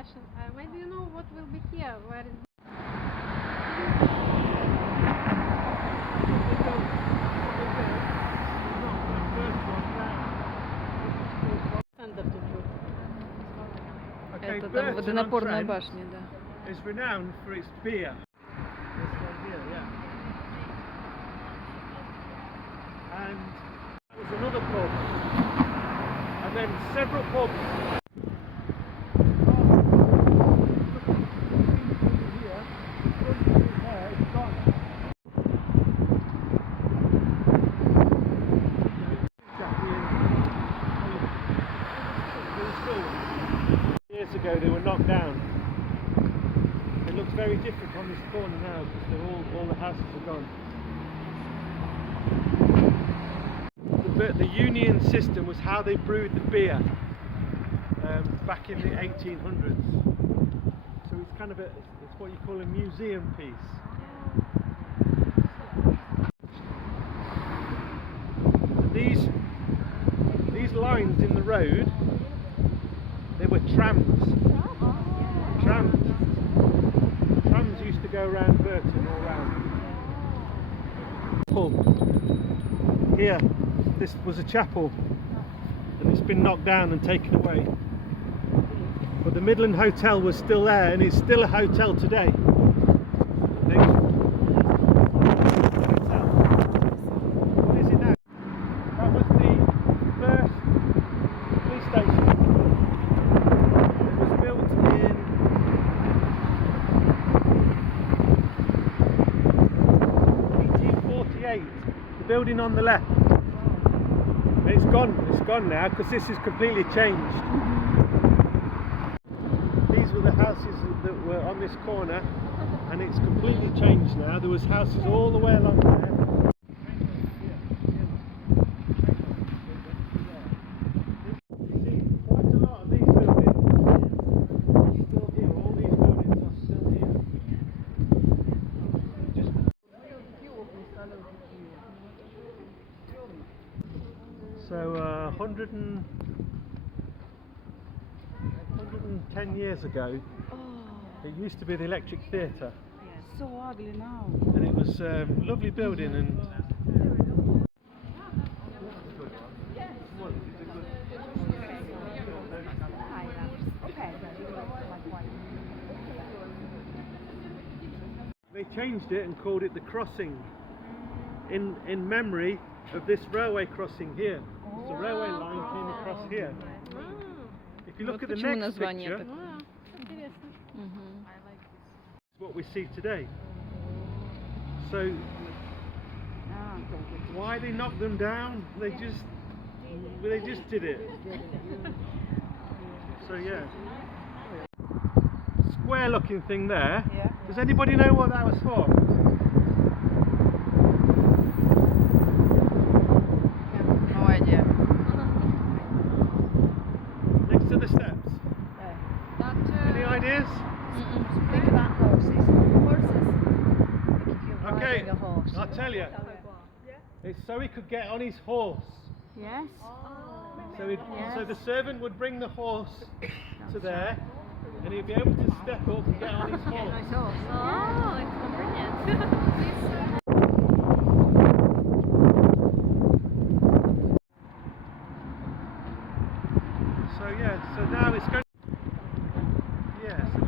question. Maybe you know what will be here? Where is Okay, Это там Burton водонапорная on Trent башня, да. is renowned for its beer. This one here, yeah. And there was another pub, and then several pubs. Years ago they were knocked down. It looks very different on this corner now because all the houses are gone. The union system was how they brewed the beer back in the 1800s. So it's kind of it's what you call a museum piece. And these lines in the road, they were trams. Trams used to go around Burton, all round. Here, this was a chapel, and it's been knocked down and taken away. But the Midland Hotel was still there, and it's still a hotel today. What is it now? That was the first police station. It was built in 1848. The building on the left. And it's gone now because this is completely changed. These were the houses that were on this corner, and it's completely changed now. There was houses all the way along there. So 110 years ago, it used to be the Electric Theatre. So ugly now. And it was a lovely building. And they changed it and called it the Crossing in memory of this railway crossing here. The railway line came across here. If you look at the next picture, what we see today. So why they knocked them down? They just did it. So yeah, square looking thing there. Yeah. Does anybody know what that was for? No idea. Next to the steps. Any ideas? Think about horses. Okay, I'll tell you. It's so he could get on his horse. Yes. So the servant would bring the horse to there, and he'd be able to step up and get on his horse. Oh, it's brilliant. So yeah, so now it's going. Yeah, so